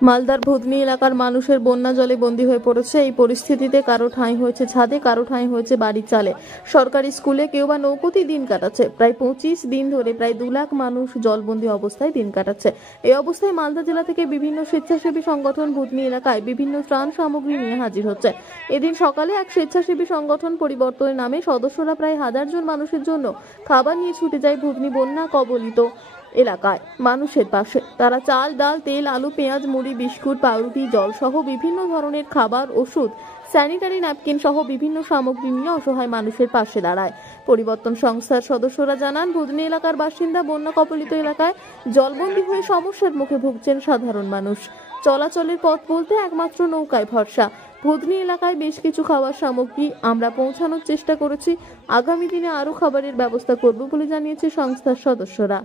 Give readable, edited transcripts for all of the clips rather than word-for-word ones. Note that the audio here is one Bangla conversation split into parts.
মালদার ভুতনি এলাকার মানুষের বন্যা জলে বন্দী হয়ে পড়েছে। এই পরিস্থিতিতে কারো ঠাঁই হয়েছে ছাদে, কারো ঠাঁই হয়েছে বাড়ির চালে, সরকারি স্কুলে, কেউ বা নৌকোতেই দিন কাটাচ্ছে। প্রায় 25 দিন ধরে প্রায় 2 লাখ মানুষ জলবন্দী অবস্থায় দিন কাটাচ্ছে। এই অবস্থায় মালদা জেলা থেকে বিভিন্ন স্বেচ্ছাসেবী সংগঠন ভুতনি এলাকায় বিভিন্ন ত্রাণ সামগ্রী নিয়ে হাজির হচ্ছে। এদিন সকালে এক স্বেচ্ছাসেবী সংগঠন পরিবর্তনের নামে সদস্যরা প্রায় 1000 জন মানুষের জন্য খাবার নিয়ে ছুটে যায় ভুতনি বন্যা কবলিত এলাকায় মানুষের পাশে। তারা চাল, ডাল, তেল, আলু, পেঁয়াজ, মুড়ি, বিস্কুট, পাউরুটি, জল সহ বিভিন্ন ধরনের খাবার, ওষুধ, স্যানিটারি ন্যাপকিন সহ বিভিন্ন সামগ্রী নিয়ে অসহায় মানুষের পাশে দাঁড়ায়। পরিবর্তন সংস্থার সদস্যরা জানান, ভুতনি এলাকার বাসিন্দা বন্যা কবলিত এলাকায় জলবন্দী হয়ে সমস্যার মুখে ভুগছেন সাধারণ মানুষ। চলাচলের পথ বলতে একমাত্র নৌকায় ভরসা। ভুতনি এলাকায় বেশ কিছু খাবার সামগ্রী আমরা পৌঁছানোর চেষ্টা করেছি। আগামী দিনে আরো খাবারের ব্যবস্থা করব বলে জানিয়েছে সংস্থার সদস্যরা।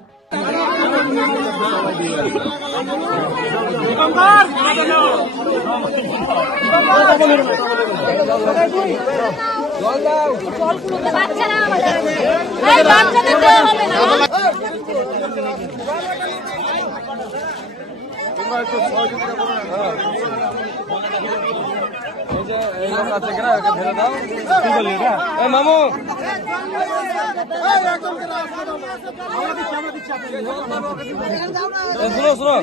মামু শুনো শুনো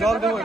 জল দেবো